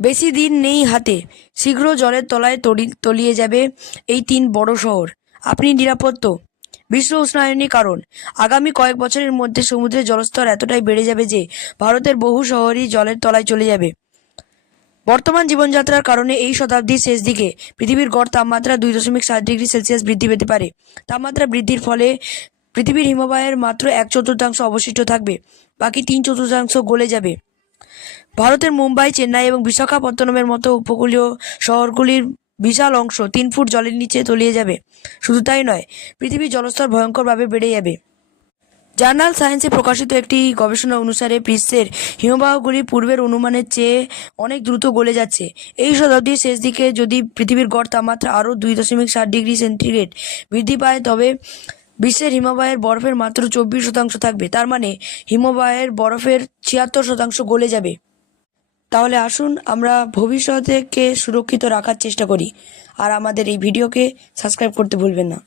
বেশি দিন নেই হাতে, শীঘ্র জলের তলায় তলিয়ে যাবে এই তিন বড় শহর। আপনি নিরাপদ তো? বিশ্ব উষ্ণায়নের কারণ। আগামী কয়েক বছরের মধ্যে সমুদ্রের জলস্তর এতটাই বেড়ে যাবে যে ভারতের বহু শহরই জলের তলায় চলে যাবে। বর্তমান জীবনযাত্রার কারণে এই শতাব্দীর শেষ দিকে পৃথিবীর গড় তাপমাত্রা 2.7 ডিগ্রি সেলসিয়াস বৃদ্ধি পেতে পারে। তাপমাত্রা বৃদ্ধির ফলে পৃথিবীর হিমবাহের মাত্র 1/4 অবশিষ্ট থাকবে, বাকি 3/4 গলে যাবে। ভারতের মুম্বাই, চেন্নাই এবং বিশাখাপত্তনমের মতো উপকূলীয় শহরগুলির বিশাল অংশ 3 ফুট জলের নিচে তলিয়ে যাবে। শুধু তাই নয়, পৃথিবীর জলস্তর ভয়ঙ্করভাবে বেড়ে যাবে। জার্নাল সায়েন্সে প্রকাশিত একটি গবেষণা অনুসারে বিশ্বের হিমবাহগুলি পূর্বের অনুমানের চেয়ে অনেক দ্রুত গলে যাচ্ছে। এই শতাব্দীর শেষ দিকে যদি পৃথিবীর গড় তাপমাত্রা আরও 2.7 ডিগ্রি সেন্টিগ্রেড বৃদ্ধি পায়, তবে বিশ্বের হিমবাহের বরফের মাত্র 24% থাকবে। তার মানে হিমবাহের বরফের 76% গলে যাবে। তাহলে আসুন আমরা ভবিষ্যৎকে সুরক্ষিত রাখার চেষ্টা করি, আর আমাদের এই ভিডিওকে সাবস্ক্রাইব করতে ভুলবেন না।